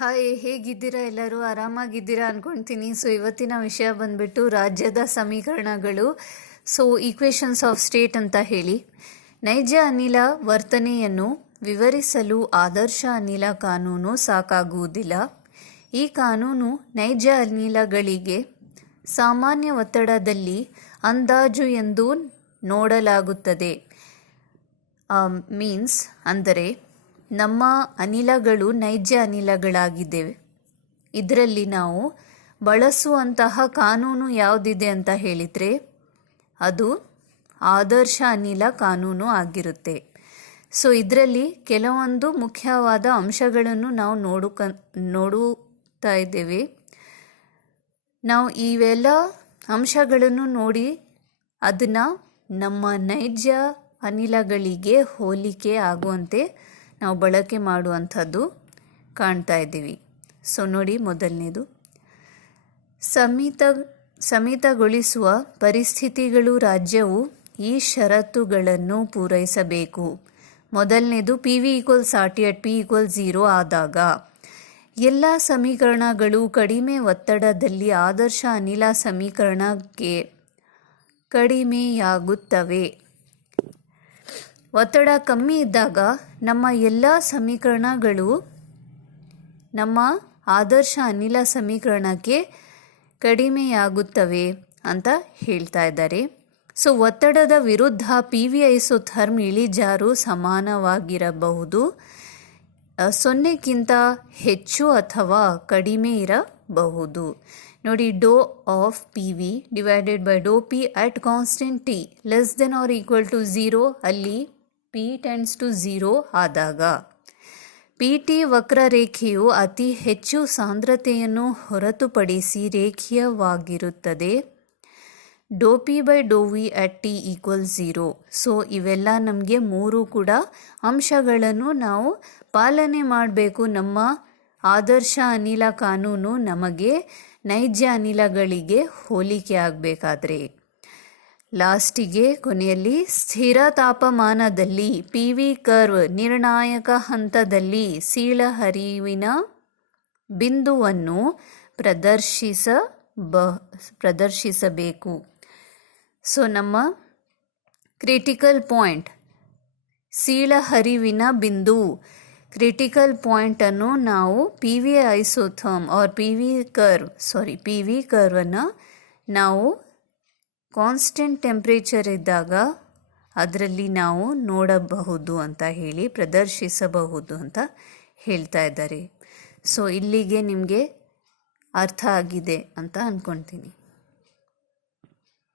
Hi, ಹೇಗಿದ್ದೀರಾ ಎಲ್ಲರೂ? ಆರಾಮಾಗಿದ್ದೀರಾ ಅಂದ್ಕೊಳ್ತೀನಿ ಸೊ ಇವತ್ತಿನ ವಿಷಯ ಬಂದುಬಿಟ್ಟು ರಾಜ್ಯದ ಸಮೀಕರಣಗಳು. ಸೊ ಈಕ್ವೇಷನ್ಸ್ ಆಫ್ ಸ್ಟೇಟ್ ಅಂತ ಹೇಳಿ. ನೈಜ ಅನಿಲ ವರ್ತನೆಯನ್ನು ವಿವರಿಸಲು ಆದರ್ಶ ಅನಿಲ ಕಾನೂನು ಸಾಕಾಗುವುದಿಲ್ಲ. ಈ ಕಾನೂನು ನೈಜ ಅನಿಲಗಳಿಗೆ ಸಾಮಾನ್ಯ ಒತ್ತಡದಲ್ಲಿ ಅಂದಾಜು ಎಂದು ನೋಡಲಾಗುತ್ತದೆ. ಮೀನ್ಸ್ ಅಂದರೆ ನಮ್ಮ ಅನಿಲಗಳು ನೈಜ ಅನಿಲಗಳಾಗಿದ್ದೇವೆ. ಇದರಲ್ಲಿ ನಾವು ಬಳಸುವಂತಹ ಕಾನೂನು ಯಾವುದಿದೆ ಅಂತ ಹೇಳಿದರೆ ಅದು ಆದರ್ಶ ಅನಿಲ ಕಾನೂನು ಆಗಿರುತ್ತೆ. ಸೊ ಇದರಲ್ಲಿ ಕೆಲವೊಂದು ಮುಖ್ಯವಾದ ಅಂಶಗಳನ್ನು ನಾವು ನೋಡುಕ, ನೋಡುತ್ತಾ ಇದ್ದೇವೆ. ನಾವು ಇವೆಲ್ಲ ಅಂಶಗಳನ್ನು ನೋಡಿ ಅದನ್ನು ನಮ್ಮ ನೈಜ ಅನಿಲಗಳಿಗೆ ಹೋಲಿಕೆ ಆಗುವಂತೆ ನಾವು ಬಳಕೆ ಮಾಡುವಂಥದ್ದು ಕಾಣ್ತಾ ಇದ್ದೀವಿ. ಸೊ, ನೋಡಿ ಮೊದಲನೇದು. ಸಮಿತ, ಸಮಿತಗೊಳಿಸುವ ಪರಿಸ್ಥಿತಿಗಳು ರಾಜ್ಯವು ಈ ಷರತ್ತುಗಳನ್ನು ಪೂರೈಸಬೇಕು. ಮೊದಲನೇದು P V equal sorry at P equal zero ಆದಾಗ ಎಲ್ಲ ಸಮೀಕರಣಗಳು ಕಡಿಮೆ ಒತ್ತಡದಲ್ಲಿ ಆದರ್ಶ ಅನಿಲ ಸಮೀಕರಣಕ್ಕೆ ಕಡಿಮೆಯಾಗುತ್ತವೆ. ಒತ್ತಡ ಕಮ್ಮಿ ಇದ್ದಾಗ ನಮ್ಮ ಎಲ್ಲ ಸಮೀಕರಣಗಳು ನಮ್ಮ ಆದರ್ಶ ಅನಿಲ ಸಮೀಕರಣಕ್ಕೆ ಕಡಿಮೆಯಾಗುತ್ತವೆ ಅಂತ ಹೇಳ್ತಾ ಇದ್ದಾರೆ. ಸೊ ಒತ್ತಡದ ವಿರುದ್ಧ ಪಿ ವಿ ಐಸೋಥರ್ಮ್ ಇಳಿಜಾರು ಸಮಾನವಾಗಿರಬಹುದು. ಸೊನ್ನೆಕ್ಕಿಂತ ಹೆಚ್ಚು ಅಥವಾ ಕಡಿಮೆ ಇರಬಹುದು. ನೋಡಿ doe of P V divided by doe P at constant T less than or equal to zero ಅಲ್ಲಿ ಪಿ ಟೆನ್ಸ್ ಟು ಝೀರೋ ಆದಾಗ ಪಿ ಟಿ ವಕ್ರರೇಖೆಯು ಅತಿ ಹೆಚ್ಚು ಸಾಂದ್ರತೆಯನ್ನು ಹೊರತುಪಡಿಸಿ ರೇಖೀಯವಾಗಿರುತ್ತದೆ. Doe P by doe V at T equal zero so ಇವೆಲ್ಲ ನಮಗೆ ಮೂರು ಕೂಡ ಅಂಶಗಳನ್ನು ನಾವು ಪಾಲನೆ ಮಾಡಬೇಕು. ನಮ್ಮ ಆದರ್ಶ ಅನಿಲ ಕಾನೂನು ನಮಗೆ ನೈಜ ಅನಿಲಗಳಿಗೆ ಹೋಲಿಕೆ ಆಗಬೇಕಾದ್ರೆ. ಲಾಸ್ಟಿಗೆ ಕೊನೆಯಲ್ಲಿ ಸ್ಥಿರ ತಾಪಮಾನದಲ್ಲಿ ಪಿ ವಿ ಕರ್ವ್ ನಿರ್ಣಾಯಕ ಹಂತದಲ್ಲಿ ಸೀಳ ಹರಿವಿನ ಬಿಂದುವನ್ನು ಪ್ರದರ್ಶಿಸ ಬ, ಪ್ರದರ್ಶಿಸಬೇಕು. ಸೊ ನಮ್ಮ ಕ್ರಿಟಿಕಲ್ ಪಾಯಿಂಟ್ ಸೀಳ ಹರಿವಿನ ಬಿಂದು. ಕ್ರಿಟಿಕಲ್ ಪಾಯಿಂಟನ್ನು ನಾವು P V isotherm or P V curve sorry P V ಕರ್ವನ್ನು ನಾವು ಕಾನ್ಸ್ಟೆಂಟ್ ಟೆಂಪ್ರೇಚರ್ ಇದ್ದಾಗ ಅದರಲ್ಲಿ ನಾವು ನೋಡಬಹುದು ಅಂತ ಹೇಳಿ, ಪ್ರದರ್ಶಿಸಬಹುದು ಅಂತ ಹೇಳ್ತಾ ಇದ್ದಾರೆ. ಸೊ ಇಲ್ಲಿಗೆ ನಿಮಗೆ ಅರ್ಥ ಆಗಿದೆ ಅಂತ ಅಂದ್ಕೊಳ್ತೀನಿ